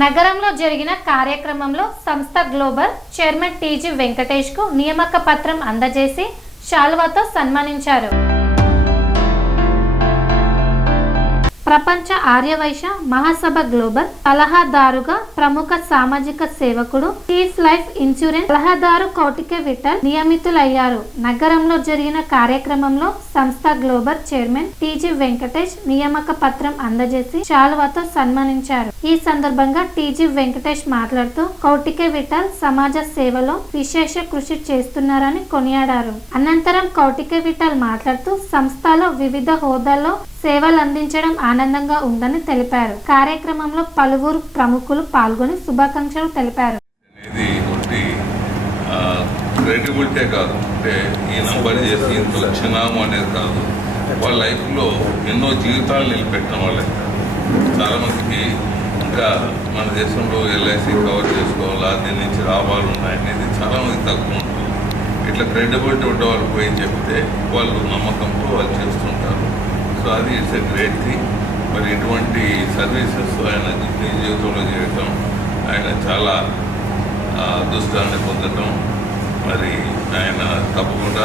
నగరంలో జరిగిన కార్యక్రమంలో సంస్థ గ్లోబల్ చైర్మన్ టీజీ వెంకటేష్ కు నియామక పత్రం అందజేసి శాలువాతో సన్మానించారు. ప్రపంచ ఆర్యవైశ్య మహాసభ గ్లోబల్ సలహాదారుగా ప్రముఖ సామాజిక సేవకుడు చీఫ్ లైఫ్ ఇన్సూరెన్స్ సలహాదారు కౌటిక విఠల్ నియమితులయ్యారు. నగరంలో జరిగిన కార్యక్రమంలో సంస్థ గ్లోబల్ చైర్మన్ టీజీ వెంకటేష్ నియామక పత్రం అందజేసి శాలువాతో సన్మానించారు. ఈ సందర్భంగా టీజీ వెంకటేష్ మాట్లాడుతూ కౌటిక విఠల్ సమాజ సేవలో విశేష కృషి చేస్తున్నారని కొనియాడారు. అనంతరం కౌటిక విఠల్ మాట్లాడుతూ సంస్థలో వివిధ హోదాల్లో సేవలు అందించడం ఆనందంగా ఉందని తెలిపారు. కార్యక్రమంలో పలువురు ప్రముఖులు పాల్గొని శుభాకాంక్షలు తెలిపారు. క్రెడిబిలిటీ కాదు, అంటే ఈ నంబర్ చేసి ఇంత లక్షణామం అనేది కాదు, వాళ్ళ లైఫ్లో ఎన్నో జీవితాలు నిలబెట్టిన వాళ్ళే. చాలామందికి ఇంకా మన దేశంలో ఎల్ఐసి కవర్ చేసుకోవాలా, దీని నుంచి లాభాలు ఉన్నాయనేది చాలామందికి తక్కువ ఉంటుంది. ఇట్లా క్రెడిబిలిటీ ఉండే వాళ్ళు పోయి చెప్తే వాళ్ళు నమ్మకంతో వాళ్ళు చేస్తుంటారు. సో అది ఇట్స్ ఎ గ్రేట్ థింగ్. మరి ఇటువంటి సర్వీసెస్ ఆయన జీవితంలో చేయటం, ఆయన చాలా అదృష్టాన్ని పొందటం, మరి ఆయన తప్పకుండా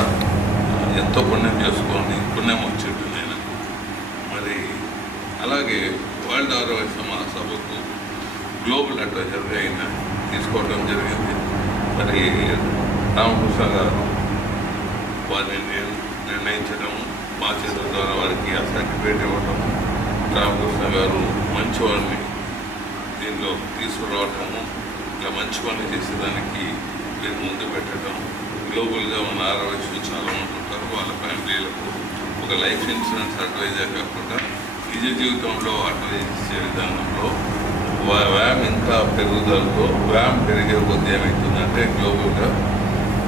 ఎంతో పుణ్యం చేసుకొని పుణ్యం వచ్చేట్టు నేను. మరి అలాగే వరల్డ్ ఆర్యవైశ్య మహాసభకు గ్లోబల్ అడ్వైజర్గా ఆయన తీసుకోవడం జరిగింది. మరి రామకృష్ణ గారు వారిని నిర్ణయించడం, మా చేతుల ద్వారా వారికి ఆ సర్టిఫికేట్ ఇవ్వటం, రామకృష్ణ గారు మంచి వాళ్ళని దీనిలో తీసుకురావటము, ఇలా మంచి పని చేసేదానికి మీరు ముందు పెట్టడం. గ్లోబల్గా ఉన్న ఆర్యవైశ్యులు చాలా మంది ఉంటారు, వాళ్ళ ఫ్యామిలీలకు ఒక లైఫ్ ఇన్సూరెన్స్ అడ్వైజర్ కాకుండా నిజ జీవితంలో అడ్వైజ్ ఇచ్చే విధానంలో వ్యామ్ ఇంకా పెరుగుదలతో వ్యామ్ పెరిగే కొద్ది ఏమవుతుందంటే గ్లోబల్గా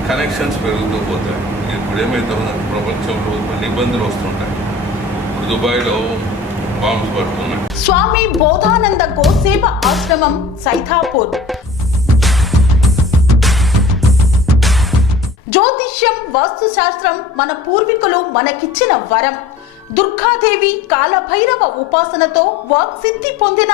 కనెక్షన్స్ పెరుగుతూ పోతాయి. ఇప్పుడు ఏమవుతుందంటే ప్రపంచంలో కొన్ని ఇబ్బందులు వస్తుంటాయి. ఇప్పుడు దుబాయ్లో బాంబ్స్ పడుతున్నాయి. స్వామి బోధానంద గోసేవ ఆశ్రమం సైథాపూర్. జ్యోతిష్యం, వాస్తు శాస్త్రం మన పూర్వీకులు మనకిచ్చిన వరం. దుర్గాదేవి, కాలభైరవ ఉపాసనతో వాక్సిద్ధి పొందిన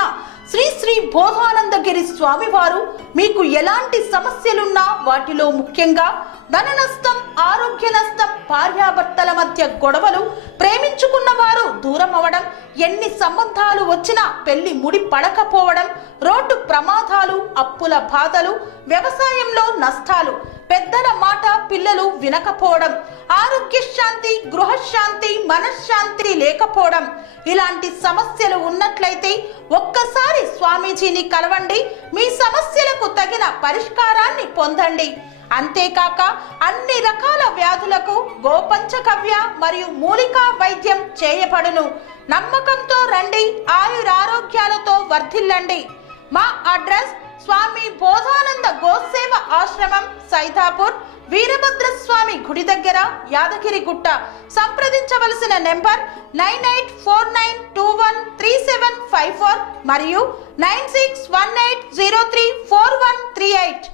శ్రీ శ్రీ బోధానందగిరి స్వామివారు మీకు ఎలాంటి సమస్యలున్నా, వాటిలో ముఖ్యంగా ధన నష్టం, ఆరోగ్య నష్టం, భార్యాభర్తల మధ్య గొడవలు, ప్రేమించుకున్న వారు దూరం అవడం, ఎన్ని సంబంధాలు వచ్చినా పెళ్లి ముడి పడకపోవడం, రోడ్డు ప్రమాదాలు, అప్పుల బాధలు, వ్యవసాయంలో నష్టాలు, పెద్దల మాట పిల్లలు వినకపోవడం, ఆరోగ్య శాంతి, గృహశాంతి, మనశ్శాంతి లేకపోవడం, ఇలాంటి సమస్యలు ఉన్నట్లయితే ఒక్కసారి స్వామీజీని కలవండి. మీ సమస్యలకు తగిన పరిష్కారాన్ని పొందండి. అంతేకాక అన్ని రకాల వ్యాధులకు గోపంచగవ్య మరియు మూలికా వైద్యం చేయబడును. నమ్మకంతో రండి, ఆయురారోగ్యాలతో వర్ధిల్లండి. మా అడ్రస్ స్వామి బోధానంద గోసేవ ఆశ్రమం, సైథాపూర్, వీరభద్రస్వామి గుడి దగ్గర, యాదగిరిగుట్ట. సంప్రదించవలసిన నెంబర్ 9849213754 మరియు 9618034138.